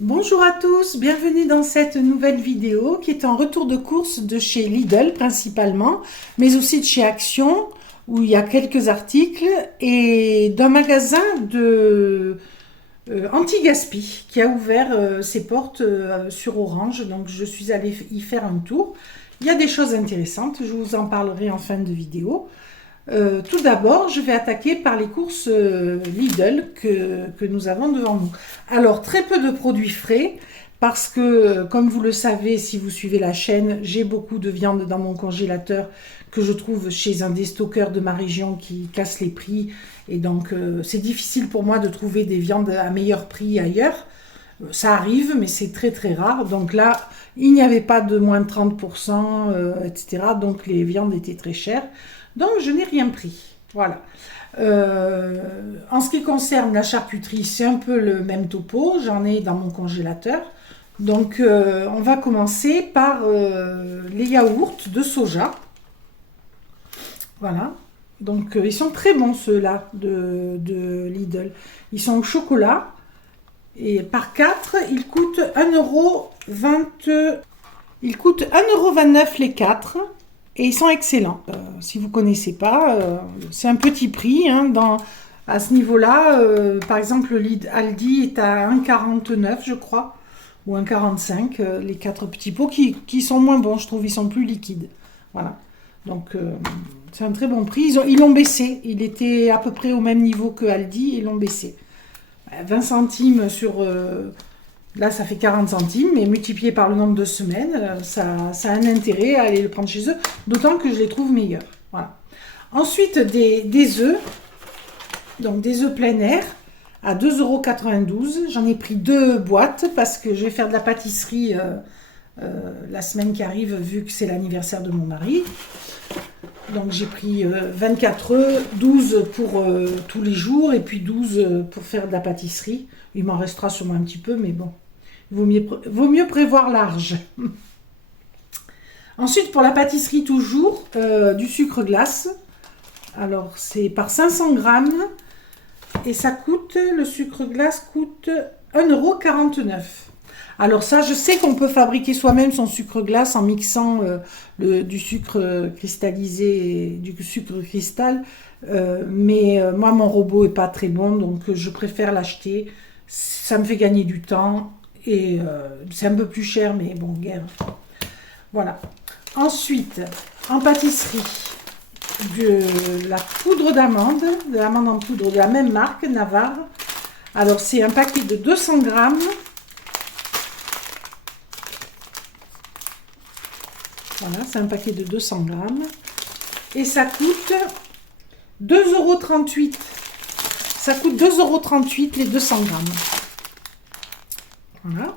Bonjour à tous, bienvenue dans cette nouvelle vidéo qui est un retour de course de chez Lidl principalement, mais aussi de chez Action où il y a quelques articles et d'un magasin de anti-gaspi qui a ouvert ses portes sur Orange, donc je suis allée y faire un tour. Il y a des choses intéressantes, je vous en parlerai en fin de vidéo. Tout d'abord, je vais attaquer par les courses Lidl que nous avons devant nous. Alors, très peu de produits frais, parce que, comme vous le savez, si vous suivez la chaîne, j'ai beaucoup de viande dans mon congélateur que je trouve chez un des stockeurs de ma région qui casse les prix. Et donc, c'est difficile pour moi de trouver des viandes à meilleur prix ailleurs. Ça arrive, mais c'est très très rare. Donc là, il n'y avait pas de moins de 30%, etc. Donc les viandes étaient très chères. Donc je n'ai rien pris. Voilà. En ce qui concerne la charcuterie, c'est un peu le même topo. J'en ai dans mon congélateur. Donc on va commencer par les yaourts de soja. Voilà. Donc ils sont très bons ceux-là de Lidl. Ils sont au chocolat. Et par 4, ils coûtent 1,20 €. Ils coûtent 1,29 € les 4. Et ils sont excellents. Si vous ne connaissez pas, c'est un petit prix. Hein, à ce niveau-là, par exemple, le Aldi est à 1,49 € je crois. Ou 1,45 €. Les 4 petits pots qui sont moins bons, je trouve. Ils sont plus liquides. Voilà. Donc, c'est un très bon prix. Ils l'ont baissé. Il était à peu près au même niveau que Aldi. Ils l'ont baissé. 20 centimes sur... là, ça fait 40 centimes, mais multiplié par le nombre de semaines, ça a un intérêt à aller le prendre chez eux, d'autant que je les trouve meilleurs. Voilà. Ensuite, des œufs, donc des œufs plein air, à 2,92 €. J'en ai pris 2 boîtes parce que je vais faire de la pâtisserie la semaine qui arrive, vu que c'est l'anniversaire de mon mari. Donc j'ai pris 24 œufs, 12 pour tous les jours et puis 12 pour faire de la pâtisserie. Il m'en restera sûrement un petit peu, mais bon, vaut mieux prévoir large. Ensuite, pour la pâtisserie toujours, du sucre glace. Alors c'est par 500 grammes et ça coûte, le sucre glace coûte 1,49 €. Alors ça, je sais qu'on peut fabriquer soi-même son sucre glace en mixant du sucre cristallisé et du sucre cristal. Mais moi, mon robot est pas très bon, donc je préfère l'acheter. Ça me fait gagner du temps et c'est un peu plus cher, mais bon, guère. Voilà. Ensuite, en pâtisserie, de la poudre d'amande, de l'amande en poudre de la même marque, Navarre. Alors c'est un paquet de 200 grammes. Voilà, c'est un paquet de 200 grammes. Et ça coûte 2,38 €. Ça coûte 2,38 € les 200 grammes. Voilà.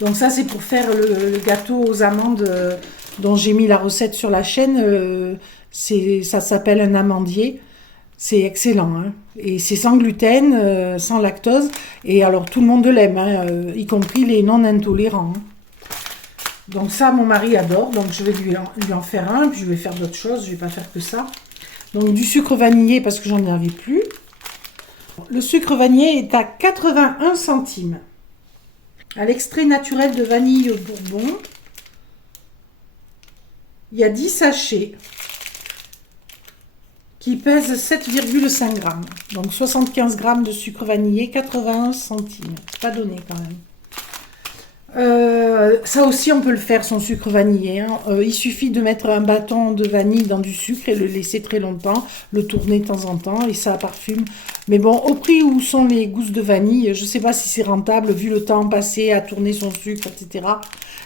Donc ça, c'est pour faire le gâteau aux amandes dont j'ai mis la recette sur la chaîne. Ça s'appelle un amandier. C'est excellent. Hein. Et c'est sans gluten, sans lactose. Et alors, tout le monde l'aime, hein, y compris les non-intolérants. Hein. Donc ça, mon mari adore, donc je vais lui en faire un, puis je vais faire d'autres choses, je vais pas faire que ça. Donc du sucre vanillé parce que j'en avais plus. Le sucre vanillé est à 81 centimes. À l'extrait naturel de vanille au bourbon, il y a 10 sachets qui pèsent 7,5 grammes. Donc 75 grammes de sucre vanillé, 81 centimes. C'est pas donné quand même. Ça aussi, on peut le faire, son sucre vanillé. Hein. Il suffit de mettre un bâton de vanille dans du sucre et le laisser très longtemps, le tourner de temps en temps et ça parfume. Mais bon, au prix où sont les gousses de vanille, je ne sais pas si c'est rentable vu le temps passé à tourner son sucre, etc.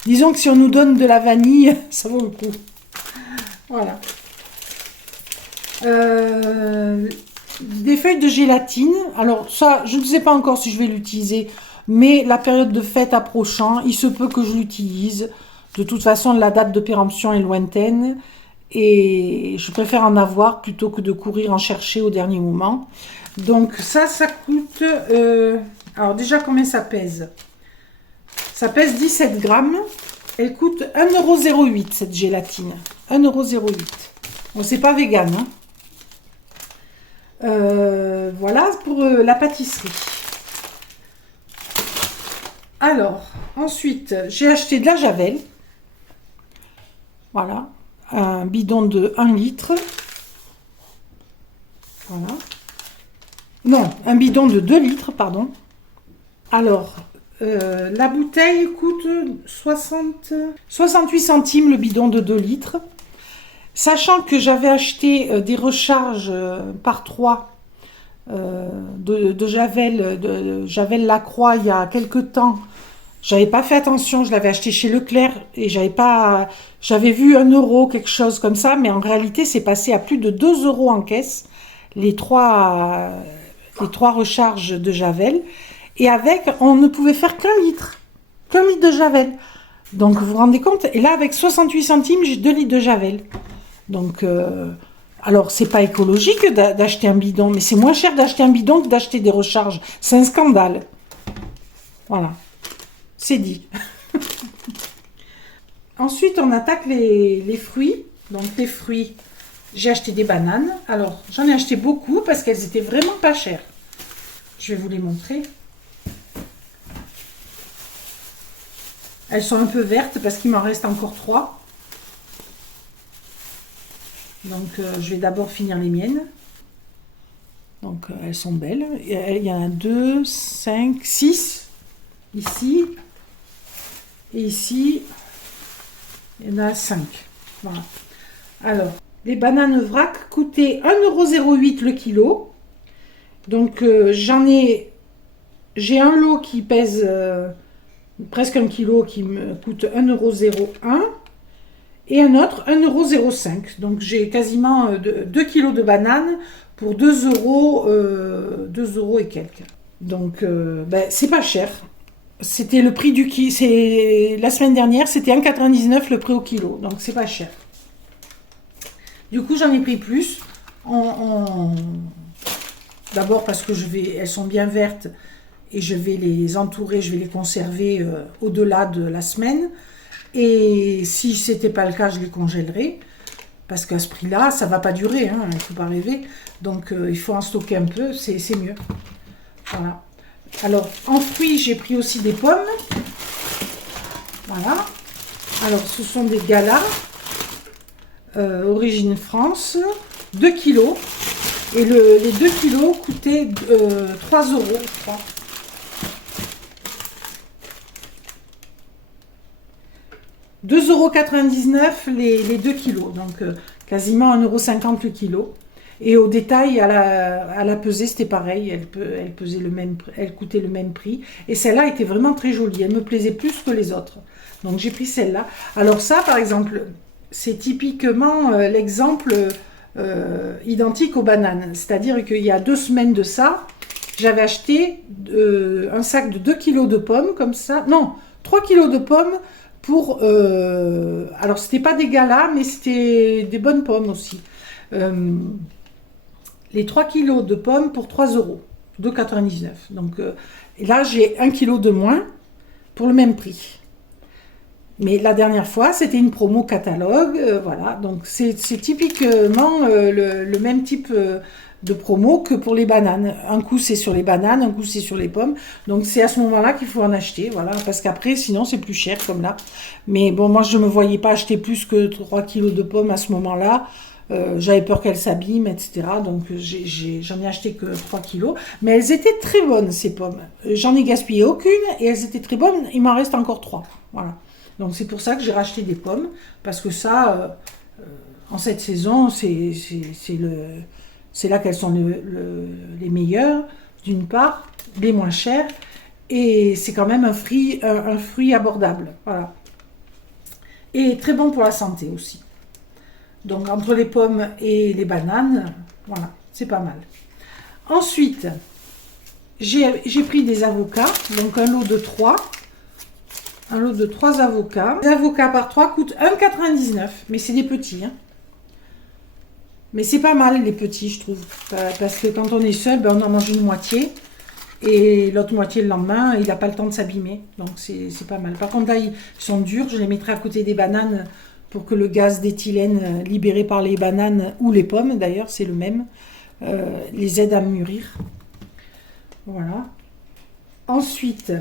Disons que si on nous donne de la vanille, ça vaut le coup. Voilà. Des feuilles de gélatine. Alors ça, je ne sais pas encore si je vais l'utiliser. Mais la période de fête approchant, il se peut que je l'utilise. De toute façon, la date de péremption est lointaine. Et je préfère en avoir plutôt que de courir en chercher au dernier moment. Donc ça coûte... alors déjà, combien ça pèse? Ça pèse 17 grammes. Elle coûte 1,08 € cette gélatine. 1,08 €. Bon, c'est pas vegan. Hein. Voilà pour la pâtisserie. Alors, ensuite, j'ai acheté de la Javel. Voilà, un bidon de 1 litre. Voilà. Non, un bidon de 2 litres, pardon. Alors, la bouteille coûte 68 centimes le bidon de 2 litres. Sachant que j'avais acheté des recharges par 3 de Javel, Javel Lacroix il y a quelques temps. J'avais pas fait attention, je l'avais acheté chez Leclerc et j'avais vu 1 euro, quelque chose comme ça, mais en réalité c'est passé à plus de 2 euros en caisse, les trois recharges de Javel. Et avec, on ne pouvait faire qu'un litre de Javel. Donc vous vous rendez compte, et là avec 68 centimes, j'ai 2 litres de Javel. Donc, alors c'est pas écologique d'acheter un bidon, mais c'est moins cher d'acheter un bidon que d'acheter des recharges. C'est un scandale. Voilà, c'est dit. Ensuite, on attaque les fruits. Donc les fruits, j'ai acheté des bananes. Alors, j'en ai acheté beaucoup parce qu'elles étaient vraiment pas chères. Je vais vous les montrer. Elles sont un peu vertes parce qu'il m'en reste encore 3. Donc, je vais d'abord finir les miennes. Donc, elles sont belles. Il y en a 2, 5, 6. Ici. Et ici, il y en a 5. Voilà. Alors, les bananes vrac coûtaient 1,08 € le kilo. Donc, j'ai un lot qui pèse presque 1 kilo qui me coûte 1,01 € et un autre 1,05 €. Donc, j'ai quasiment 2 kilos de bananes pour 2 euros, 2 euros et quelques. Donc, c'est pas cher. C'était le prix du kilo. La semaine dernière, c'était 1,99 € le prix au kilo. Donc, c'est pas cher. Du coup, j'en ai pris plus. D'abord parce que elles sont bien vertes et je vais les entourer, je vais les conserver au-delà de la semaine. Et si ce n'était pas le cas, je les congèlerai. Parce qu'à ce prix-là, ça ne va pas durer, hein, il ne faut pas rêver. Donc, il faut en stocker un peu, c'est mieux. Voilà. Alors, en fruits, j'ai pris aussi des pommes. Voilà. Alors, ce sont des galas. Origine France. 2 kilos. Et les 2 kilos coûtaient 3 euros, je crois. « 2,99 € les 2 kilos, donc quasiment 1,50 € le kilo. Et au détail, à la pesée, c'était pareil, elle pesait elle coûtait le même prix. Et celle-là était vraiment très jolie, elle me plaisait plus que les autres. Donc j'ai pris celle-là. Alors ça, par exemple, c'est typiquement l'exemple identique aux bananes. C'est-à-dire qu'il y a 2 semaines de ça, j'avais acheté un sac de 2 kilos de pommes, comme ça. Non, 3 kilos de pommes pour... alors, c'était pas des galas, mais c'était des bonnes pommes aussi. Les 3 kilos de pommes pour 3 euros, 2,99 €. Donc, et là, j'ai 1 kilo de moins pour le même prix. Mais la dernière fois, c'était une promo catalogue, voilà. Donc, c'est typiquement le même type de promo que pour les bananes. Un coup, c'est sur les bananes, un coup, c'est sur les pommes. Donc, c'est à ce moment-là qu'il faut en acheter, voilà. Parce qu'après, sinon, c'est plus cher, comme là. Mais bon, moi, je ne me voyais pas acheter plus que 3 kilos de pommes à ce moment-là. J'avais peur qu'elles s'abîment, etc. Donc, j'en ai acheté que 3 kilos. Mais elles étaient très bonnes, ces pommes. J'en ai gaspillé aucune et elles étaient très bonnes. Il m'en reste encore 3. Voilà. Donc c'est pour ça que j'ai racheté des pommes, parce que ça, en cette saison, c'est là qu'elles sont les meilleures, d'une part, les moins chères, et c'est quand même un fruit abordable. Voilà. Et très bon pour la santé aussi. Donc entre les pommes et les bananes, voilà, c'est pas mal. Ensuite, j'ai pris des avocats, donc un lot de 3. Un lot de 3 avocats. Les avocats par 3 coûtent 1,99 €. Mais c'est des petits. Hein. Mais c'est pas mal les petits, je trouve. Parce que quand on est seul, on en mange une moitié. Et l'autre moitié le lendemain, il n'a pas le temps de s'abîmer. Donc c'est pas mal. Par contre là, ils sont durs. Je les mettrai à côté des bananes pour que le gaz d'éthylène libéré par les bananes, ou les pommes d'ailleurs, c'est le même, les aide à mûrir. Voilà. Ensuite...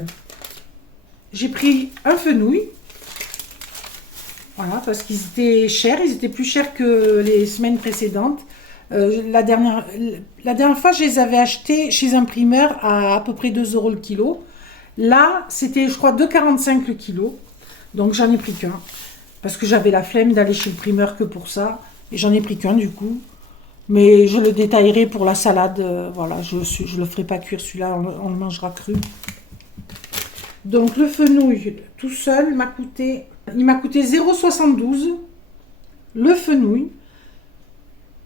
j'ai pris un fenouil. Voilà, parce qu'ils étaient chers, ils étaient plus chers que les semaines précédentes. La dernière fois, je les avais achetés chez un primeur à peu près 2 € le kilo. Là, c'était, je crois, 2,45 le kilo. Donc, j'en ai pris qu'un. Parce que j'avais la flemme d'aller chez le primeur que pour ça. Et j'en ai pris qu'un, du coup. Mais je le détaillerai pour la salade. Voilà, je ne le ferai pas cuire celui-là, on le mangera cru. Donc, le fenouil, tout seul, il m'a coûté 0,72 le fenouil.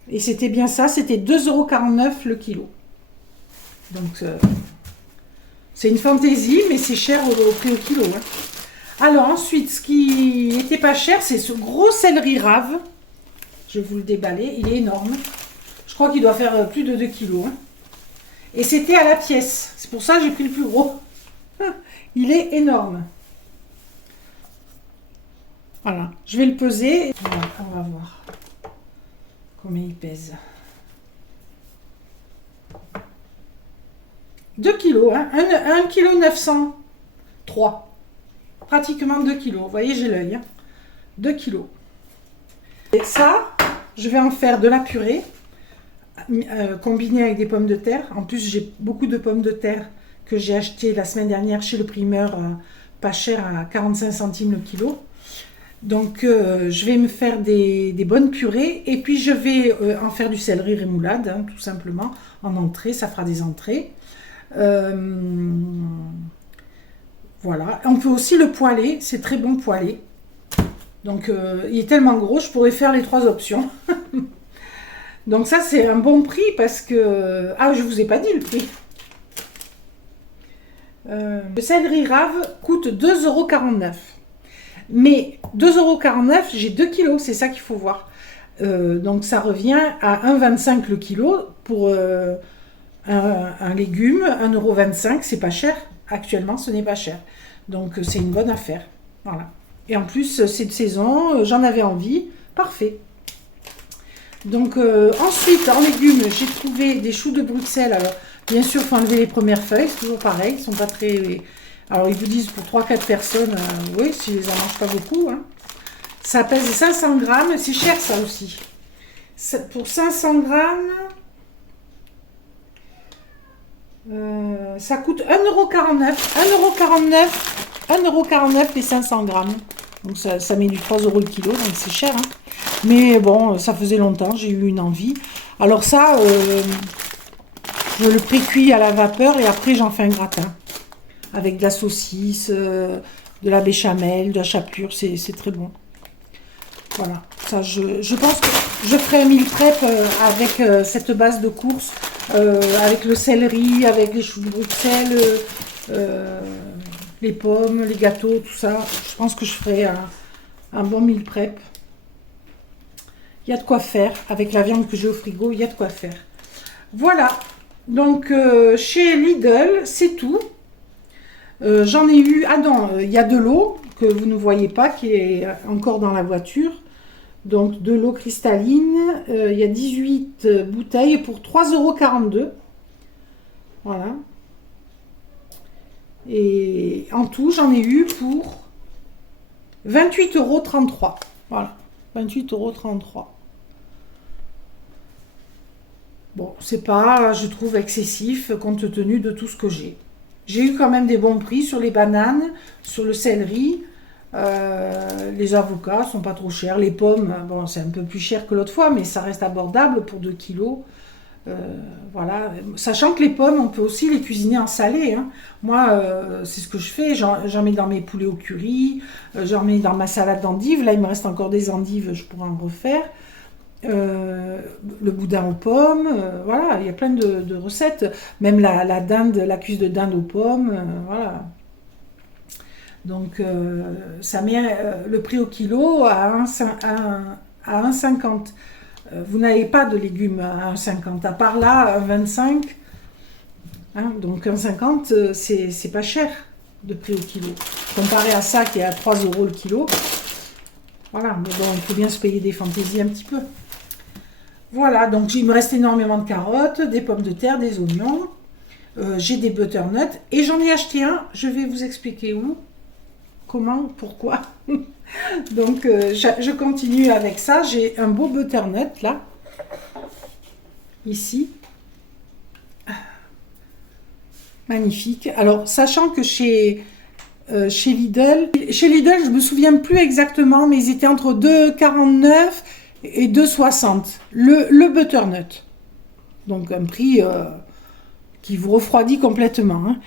Et c'était bien ça, c'était 2,49 € le kilo. Donc, c'est une fantaisie, mais c'est cher au prix au kilo. Hein. Alors, ensuite, ce qui n'était pas cher, c'est ce gros céleri rave. Je vais vous le déballer, il est énorme. Je crois qu'il doit faire plus de 2 kilos. Hein. Et c'était à la pièce. C'est pour ça que j'ai pris le plus gros. Il est énorme. Voilà, je vais le peser. On va voir combien il pèse. 2 kilos, hein, 1 kg 903. Pratiquement 2 kilos. Vous voyez, j'ai l'œil. Hein. 2 kilos. Et ça, je vais en faire de la purée combinée avec des pommes de terre. En plus, j'ai beaucoup de pommes de terre que j'ai achetées la semaine dernière chez le primeur, pas cher, à 45 centimes le kilo. Donc, je vais me faire des bonnes purées et puis je vais en faire du céleri rémoulade, hein, tout simplement, en entrée. Ça fera des entrées. Voilà. On peut aussi le poêler, c'est très bon poêlé. Donc, il est tellement gros, je pourrais faire les 3 options. Donc, ça, c'est un bon prix parce que... Ah, je ne vous ai pas dit le prix. Le céleri rave coûte 2,49 €. Mais 2,49 €, j'ai 2 kilos, c'est ça qu'il faut voir. Donc ça revient à 1,25 € le kilo pour un légume, 1,25 €, c'est pas cher. Actuellement, ce n'est pas cher. Donc c'est une bonne affaire. Voilà. Et en plus, c'est de saison, j'en avais envie. Parfait. Donc ensuite, en légumes, j'ai trouvé des choux de Bruxelles. Alors, bien sûr, il faut enlever les premières feuilles, c'est toujours pareil, ils ne sont pas très... Alors, ils vous disent pour 3-4 personnes, oui, s'ils les en mangent pas beaucoup. Hein. Ça pèse 500 grammes, c'est cher ça aussi. Pour 500 grammes, ça coûte 1,49 €. 1,49 € les 500 grammes. Donc, ça met du 3 € le kilo, donc c'est cher. Hein. Mais bon, ça faisait longtemps, j'ai eu une envie. Alors ça, je le pré-cuis à la vapeur et après j'en fais un gratin. Avec de la saucisse, de la béchamel, de la chapelure, c'est très bon. Voilà, ça je pense que je ferai un meal prep avec cette base de course, avec le céleri, avec les choux de Bruxelles, les pommes, les gâteaux, tout ça. Je pense que je ferai un bon meal prep. Il y a de quoi faire, avec la viande que j'ai au frigo, il y a de quoi faire. Voilà, donc chez Lidl, c'est tout. J'en ai eu, ah non, il y a de l'eau que vous ne voyez pas, qui est encore dans la voiture. Donc de l'eau cristalline, il y a 18 bouteilles pour 3,42 €. Voilà. Et en tout, j'en ai eu pour 28,33 €. Voilà, 28,33 €. Bon, c'est pas, je trouve, excessif compte tenu de tout ce que j'ai. J'ai eu quand même des bons prix sur les bananes, sur le céleri. Les avocats sont pas trop chers. Les pommes, bon, c'est un peu plus cher que l'autre fois, mais ça reste abordable pour 2 kilos. Voilà. Sachant que les pommes, on peut aussi les cuisiner en salé. Hein. Moi, c'est ce que je fais. J'en mets dans mes poulets au curry. J'en mets dans ma salade d'endives. Là, il me reste encore des endives, je pourrais en refaire. Le boudin aux pommes, voilà, il y a plein de recettes, même la dinde, la cuisse de dinde aux pommes, voilà. Donc ça met le prix au kilo à 1,50 €. Vous n'avez pas de légumes à 1,50 €, à part là, 1,25 €. Hein, donc 1,50 €, c'est pas cher de prix au kilo. Comparé à ça qui est à 3 € le kilo. Voilà, mais bon, il faut bien se payer des fantaisies un petit peu. Voilà, donc il me reste énormément de carottes, des pommes de terre, des oignons. J'ai des butternuts et j'en ai acheté un, je vais vous expliquer où. comment, pourquoi. Donc, je continue avec ça. J'ai un beau butternut, là. Ici. Magnifique. Alors, sachant que chez Lidl, je me souviens plus exactement, mais ils étaient entre 2,49 et 2,60. Le butternut. Donc, un prix qui vous refroidit complètement, hein.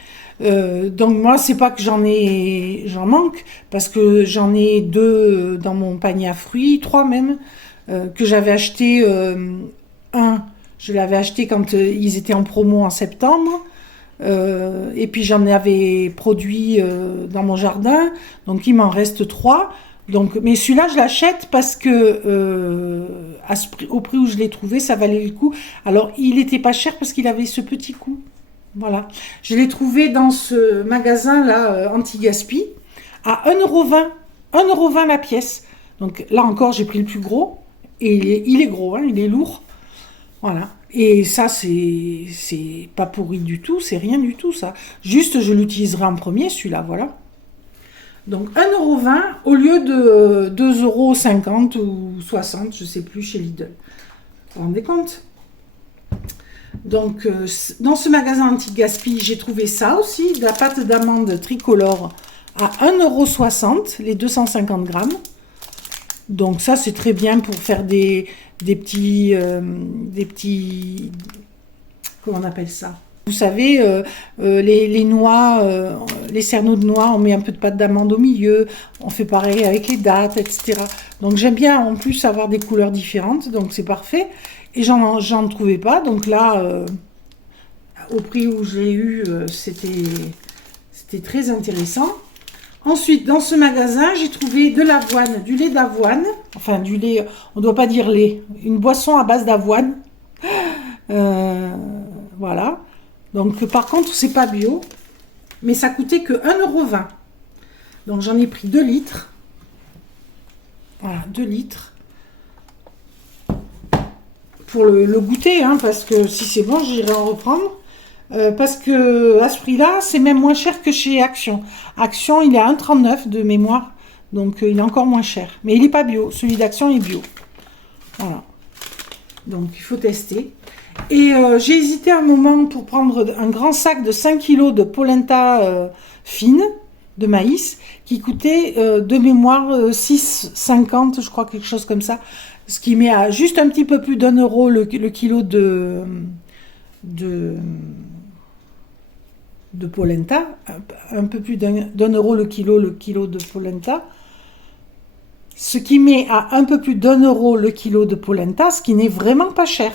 Donc moi, c'est pas que j'en manque, parce que j'en ai 2 dans mon panier à fruits, 3 même, que j'avais acheté. Je l'avais acheté quand ils étaient en promo en septembre, et puis j'en avais produit dans mon jardin, donc il m'en reste 3. Donc, mais celui-là, je l'achète parce que au prix où je l'ai trouvé, ça valait le coup. Alors, il n'était pas cher parce qu'il avait ce petit coup. Voilà. Je l'ai trouvé dans ce magasin-là, anti-gaspi, à 1,20 €. 1,20 € la pièce. Donc là encore, j'ai pris le plus gros. Et il est gros, hein, il est lourd. Voilà. Et ça, c'est pas pourri du tout, c'est rien du tout, ça. Juste, je l'utiliserai en premier, celui-là, voilà. Donc 1,20 € au lieu de 2,50 € ou 60, je sais plus, chez Lidl. Vous vous rendez compte? Donc, dans ce magasin anti-gaspi, j'ai trouvé ça aussi, de la pâte d'amande tricolore à 1,60 € les 250 grammes. Donc ça, c'est très bien pour faire des petits, comment on appelle ça? Vous savez, les noix, les cerneaux de noix, on met un peu de pâte d'amande au milieu, on fait pareil avec les dattes, etc. Donc j'aime bien en plus avoir des couleurs différentes, donc c'est parfait. Et j'en trouvais pas, donc là, au prix où je l'ai eu, c'était très intéressant. Ensuite, dans ce magasin, j'ai trouvé de l'avoine, du lait d'avoine, enfin du lait, on ne doit pas dire lait, une boisson à base d'avoine. Voilà. Donc par contre, c'est pas bio, mais ça coûtait que 1,20 €. Donc j'en ai pris 2 litres. Voilà, 2 litres. Pour le goûter, hein, parce que si c'est bon, j'irai en reprendre. Parce que à ce prix-là, c'est même moins cher que chez Action. Action, il est à 1,39 € de mémoire, donc il est encore moins cher. Mais il n'est pas bio, celui d'Action est bio. Voilà. Donc il faut tester. Et j'ai hésité un moment pour prendre un grand sac de 5 kg de polenta fine, de maïs, qui coûtait de mémoire 6,50 €, je crois, quelque chose comme ça. Ce qui met à juste un petit peu plus d'1 € le kilo de polenta, un peu plus d'1 € le kilo de polenta, ce qui met à un peu plus d'1 € le kilo de polenta, ce qui n'est vraiment pas cher.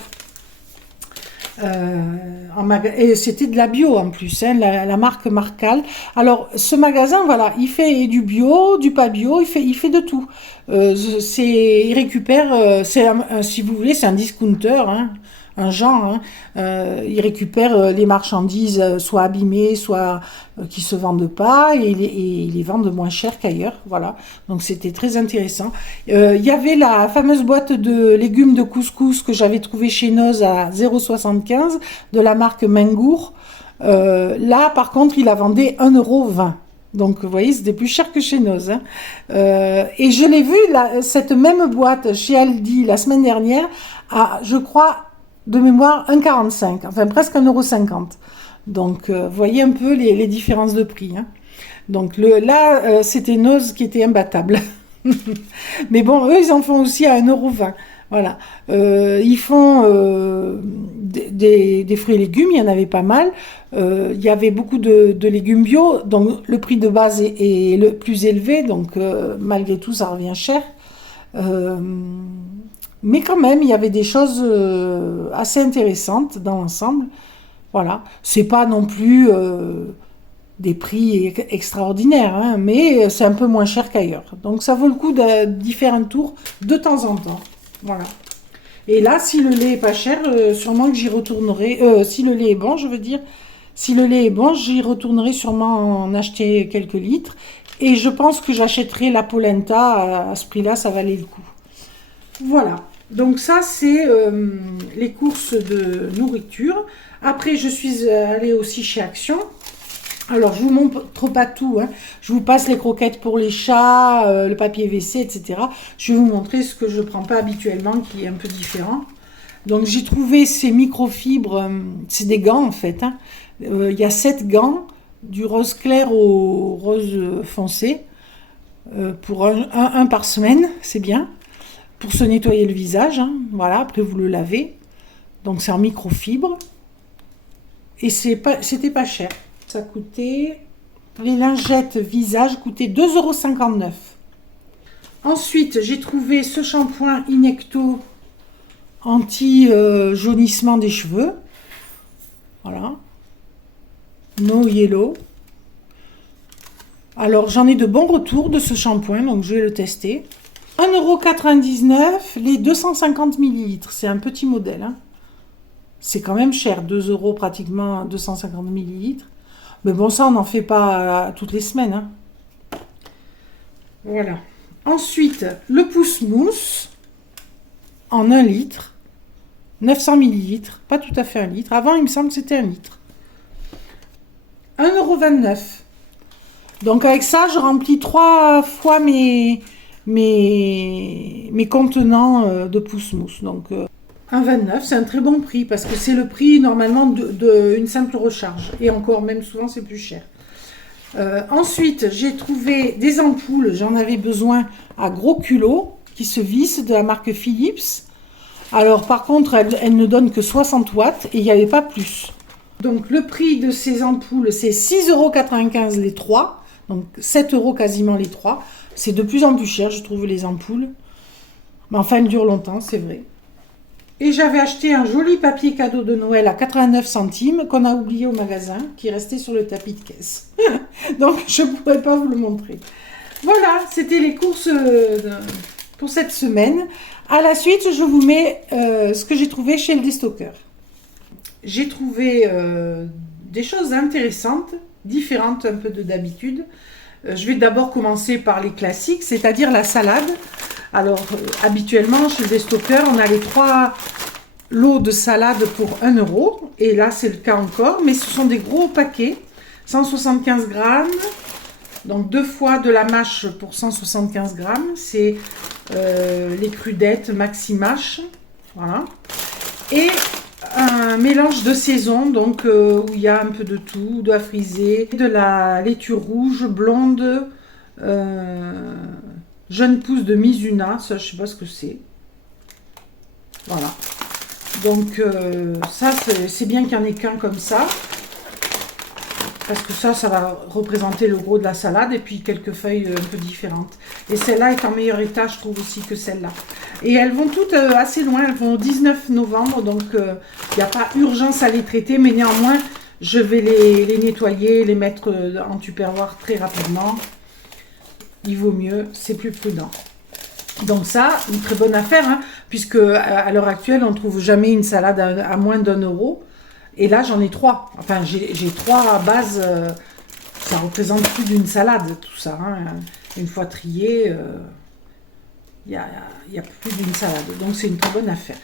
Et c'était de la bio en plus, hein, la marque Marcal. Alors ce magasin, voilà, il fait du bio, du pas bio, il fait de tout. Il récupère, si vous voulez, c'est un discounter, hein, un genre, hein. Il récupère les marchandises soit abîmées, soit qui se vendent pas, et ils les vendent moins cher qu'ailleurs. Voilà, donc c'était très intéressant. Il y avait la fameuse boîte de légumes de couscous que j'avais trouvée chez Noz à 0,75 € de la marque Mengour. Là, par contre, il la vendait 1,20 €. Donc, vous voyez, c'était plus cher que chez Noz, hein. Et je l'ai vu, cette même boîte chez Aldi la semaine dernière, à, je crois, de mémoire, 1,45 €, enfin presque 1,50 €. Donc, vous voyez un peu les différences de prix, hein. Donc, là, c'était Noz qui était imbattable. Mais bon, eux, ils en font aussi à 1,20 €. Voilà. Ils font des fruits et légumes, il y en avait pas mal. Il y avait beaucoup de légumes bio, donc le prix de base est le plus élevé, donc malgré tout, ça revient cher. Mais quand même, il y avait des choses assez intéressantes dans l'ensemble. Voilà. C'est pas non plus des prix extraordinaires, hein, mais c'est un peu moins cher qu'ailleurs. Donc ça vaut le coup d'y faire un tour de temps en temps. Voilà. Et là, si le lait est pas cher, sûrement que j'y retournerai. Si le lait est bon, je veux dire, si le lait est bon, j'y retournerai sûrement en acheter quelques litres. Et je pense que j'achèterai la polenta à ce prix-là, ça valait le coup. Voilà. Donc ça, c'est les courses de nourriture. Après, je suis allée aussi chez Action. Alors, je vous montre pas tout, hein. Je vous passe les croquettes pour les chats, le papier WC, etc. Je vais vous montrer ce que je prends pas habituellement, qui est un peu différent. Donc, j'ai trouvé ces microfibres, c'est des gants en fait, hein. Il y a 7 gants, du rose clair au rose foncé, pour un par semaine, c'est bien. Pour se nettoyer le visage, hein. Voilà, après vous le lavez. Donc, c'est en microfibre. Et c'était pas cher. Ça coûtait... Les lingettes visage coûtaient 2,59 €. Ensuite, j'ai trouvé ce shampoing Inecto anti-jaunissement des cheveux. Voilà. No Yellow. Alors, j'en ai de bons retours de ce shampoing, donc je vais le tester. 1,99 € les 250 ml. C'est un petit modèle, hein. C'est quand même cher, 2 € pratiquement, 250 ml. Mais bon, ça, on n'en fait pas toutes les semaines, hein. Voilà. Ensuite, le pousse-mousse en 1 litre, 900 ml, pas tout à fait 1 litre. Avant, il me semble que c'était 1 litre. 1,29 €. Donc, avec ça, je remplis 3 fois mes contenants de pousse-mousse. Donc, 1,29 €, c'est un très bon prix parce que c'est le prix normalement d'une simple recharge. Et encore, même souvent, c'est plus cher. Ensuite, j'ai trouvé des ampoules, j'en avais besoin à gros culot, qui se vissent de la marque Philips. Alors, par contre, elles ne donnent que 60 watts et il n'y avait pas plus. Donc, le prix de ces ampoules, c'est 6,95 € les 3. Donc, 7 € quasiment les 3. C'est de plus en plus cher, je trouve, les ampoules. Mais enfin, elles durent longtemps, c'est vrai. Et j'avais acheté un joli papier cadeau de Noël à 89 centimes qu'on a oublié au magasin, qui est resté sur le tapis de caisse. Donc, je ne pourrais pas vous le montrer. Voilà, c'était les courses pour cette semaine. À la suite, je vous mets ce que j'ai trouvé chez le déstockeur. J'ai trouvé des choses intéressantes, différentes un peu de d'habitude. Je vais d'abord commencer par les classiques, c'est-à-dire la salade. Alors, habituellement, chez le déstockeur, on a les 3 lots de salade pour 1 €. Et là, c'est le cas encore. Mais ce sont des gros paquets, 175 grammes. Donc, 2 fois de la mâche pour 175 grammes. C'est les crudettes Maxi Mâche. Voilà. Et un mélange de saison, donc où il y a un peu de tout, de la frisée, de la laitue rouge, blonde, jeune pousse de Mizuna, ça je sais pas ce que c'est. Voilà. Donc ça c'est bien qu'il n'y en ait qu'un comme ça. Parce que ça va représenter le gros de la salade et puis quelques feuilles un peu différentes. Et celle-là est en meilleur état, je trouve aussi que celle-là. Et elles vont toutes assez loin, elles vont au 19 novembre, donc il n'y a pas urgence à les traiter, mais néanmoins, je vais les nettoyer, les mettre en tupperware très rapidement. Il vaut mieux, c'est plus prudent. Donc ça, une très bonne affaire, hein, puisque à l'heure actuelle, on ne trouve jamais une salade à moins d'1 €. Et là, j'en ai 3. Enfin, j'ai 3 bases. Ça représente plus d'une salade, tout ça, hein. Une fois trié, il y a plus d'une salade. Donc, c'est une très bonne affaire.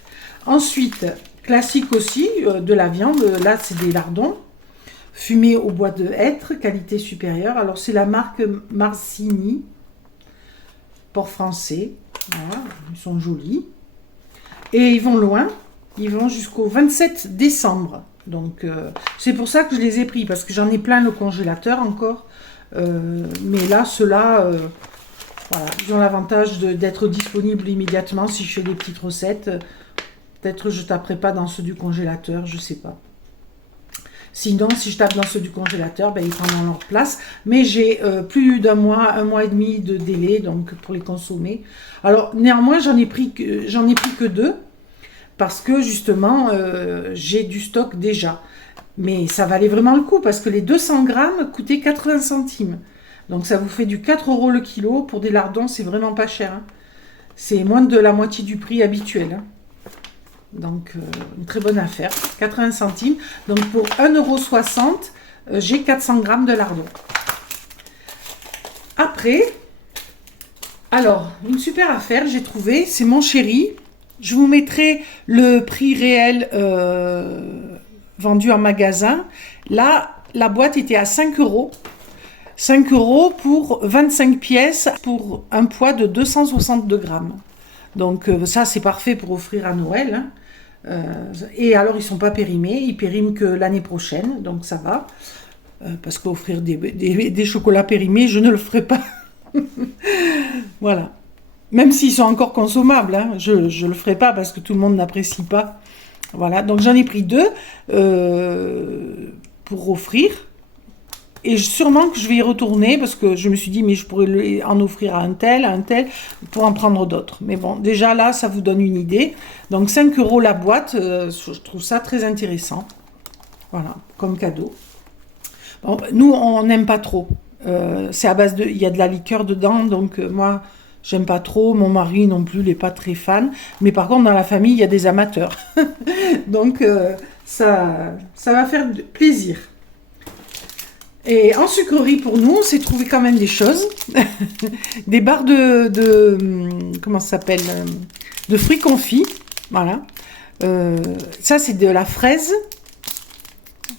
Ensuite, classique aussi, de la viande. Là, c'est des lardons. Fumés au bois de hêtre, qualité supérieure. Alors, c'est la marque Marcini. Port français. Voilà, ils sont jolis. Et ils vont loin. Ils vont jusqu'au 27 décembre. Donc, c'est pour ça que je les ai pris, parce que j'en ai plein le congélateur encore. Mais là, ceux-là, voilà, ils ont l'avantage d'être disponibles immédiatement si je fais des petites recettes. Peut-être je ne taperai pas dans ceux du congélateur, je ne sais pas. Sinon, si je tape dans ceux du congélateur, ben, ils prendront leur place. Mais j'ai plus d'1 mois, 1 mois et demi de délai donc pour les consommer. Alors, néanmoins, j'en ai pris que 2. Parce que justement, j'ai du stock déjà. Mais ça valait vraiment le coup parce que les 200 grammes coûtaient 80 centimes. Donc ça vous fait du 4 € le kilo. Pour des lardons, c'est vraiment pas cher, hein. C'est moins de la moitié du prix habituel, hein. Donc une très bonne affaire. 80 centimes. Donc pour 1,60 €, j'ai 400 grammes de lardons. Après, alors, une super affaire, j'ai trouvé, c'est Mon Chéri. Je vous mettrai le prix réel vendu en magasin. Là, la boîte était à 5 euros. 5 euros pour 25 pièces pour un poids de 262 grammes. Donc ça, c'est parfait pour offrir à Noël. Hein. Et alors, ils ne sont pas périmés. Ils périment que l'année prochaine. Donc ça va. Parce qu'offrir des chocolats périmés, je ne le ferai pas. Voilà. Même s'ils sont encore consommables, hein, je ne le ferai pas parce que tout le monde n'apprécie pas. Voilà. Donc j'en ai pris 2 pour offrir. Et sûrement que je vais y retourner parce que je me suis dit, mais je pourrais en offrir à un tel, pour en prendre d'autres. Mais bon, déjà là, ça vous donne une idée. Donc 5 euros la boîte, je trouve ça très intéressant. Voilà, comme cadeau. Bon, nous, on n'aime pas trop. C'est à base de... Il y a de la liqueur dedans, donc moi, j'aime pas trop. Mon mari non plus, il n'est pas très fan. Mais par contre, dans la famille, il y a des amateurs. Donc, ça va faire plaisir. Et en sucrerie, pour nous, on s'est trouvé quand même des choses. Des barres comment ça s'appelle, de fruits confits. Voilà. Ça, c'est de la fraise.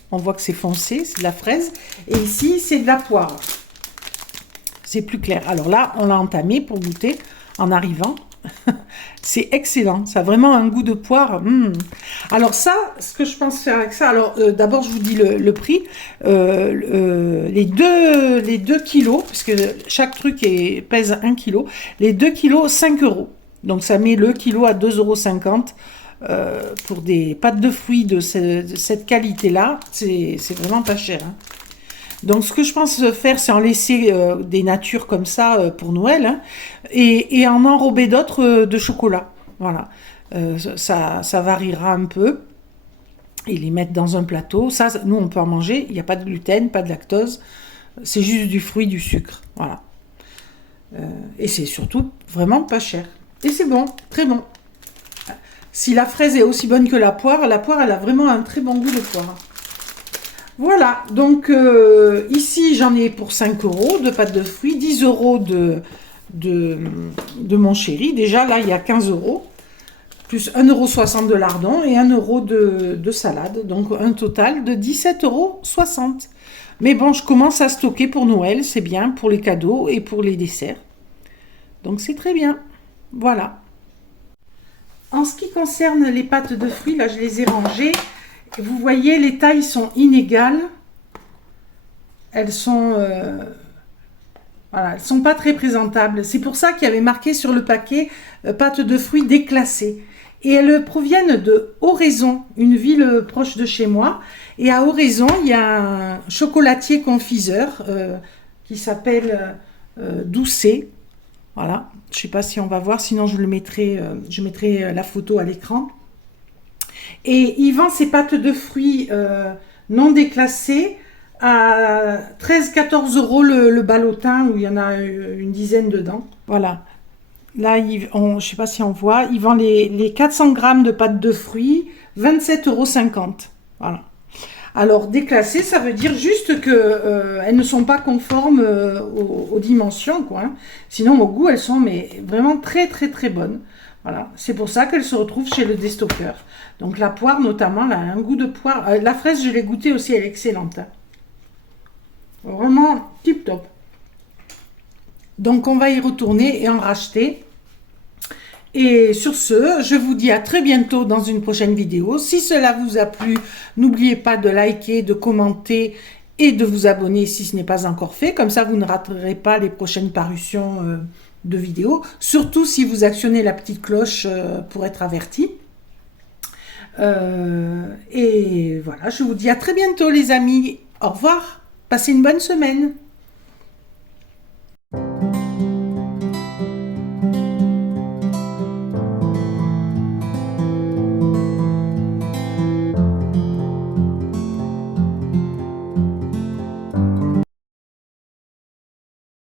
On voit que c'est foncé, c'est de la fraise. Et ici, c'est de la poire. C'est plus clair. Alors là, on l'a entamé pour goûter en arrivant. C'est excellent. Ça a vraiment un goût de poire. Alors ça, ce que je pense faire avec ça, alors d'abord, je vous dis le prix. Les 2 kilos, parce que chaque truc pèse 1 kilo. Les 2 kilos, 5 euros. Donc ça met le kilo à 2,50 €. Pour des pâtes de fruits de cette qualité-là, c'est vraiment pas cher. Hein. Donc, ce que je pense faire, c'est en laisser des natures comme ça pour Noël, hein, et en enrober d'autres de chocolat. Voilà. Ça variera un peu. Et les mettre dans un plateau. Ça, nous, on peut en manger. Il n'y a pas de gluten, pas de lactose. C'est juste du fruit, du sucre. Voilà. Et c'est surtout vraiment pas cher. Et c'est bon, très bon. Si la fraise est aussi bonne que la poire, elle a vraiment un très bon goût de poire. Voilà, donc ici j'en ai pour 5 euros de pâtes de fruits, 10 euros de mon chéri. Déjà là il y a 15 euros, plus 1,60 € de lardon et 1 euro de salade. Donc un total de 17,60 €. Mais bon, je commence à stocker pour Noël, c'est bien pour les cadeaux et pour les desserts. Donc c'est très bien. Voilà. En ce qui concerne les pâtes de fruits, là je les ai rangées. Vous voyez, les tailles sont inégales. Elles sont, voilà, elles sont pas très présentables. C'est pour ça qu'il y avait marqué sur le paquet pâtes de fruits déclassées. Et elles proviennent de Oraison, une ville proche de chez moi. Et à Oraison, il y a un chocolatier confiseur qui s'appelle Doucet. Voilà, je ne sais pas si on va voir, sinon je mettrai la photo à l'écran. Et il vend ses pâtes de fruits non déclassées à 13-14 € le ballotin, où il y en a une dizaine dedans. Voilà. Là, je ne sais pas si on voit, il vend les 400 grammes de pâtes de fruits, 27,50 €. Voilà. Alors, déclassées, ça veut dire juste qu'elles ne sont pas conformes aux dimensions, quoi. Hein. Sinon, au goût, elles sont vraiment très, très, très bonnes. Voilà. C'est pour ça qu'elles se retrouvent chez le déstockeur. Donc, la poire, notamment, elle a un goût de poire. La fraise, je l'ai goûtée aussi, elle est excellente. Hein. Vraiment tip top. Donc, on va y retourner et en racheter. Et sur ce, je vous dis à très bientôt dans une prochaine vidéo. Si cela vous a plu, n'oubliez pas de liker, de commenter et de vous abonner si ce n'est pas encore fait. Comme ça, vous ne raterez pas les prochaines parutions de vidéos. Surtout si vous actionnez la petite cloche pour être averti. Et voilà, je vous dis à très bientôt les amis. Au revoir. Passez une bonne semaine.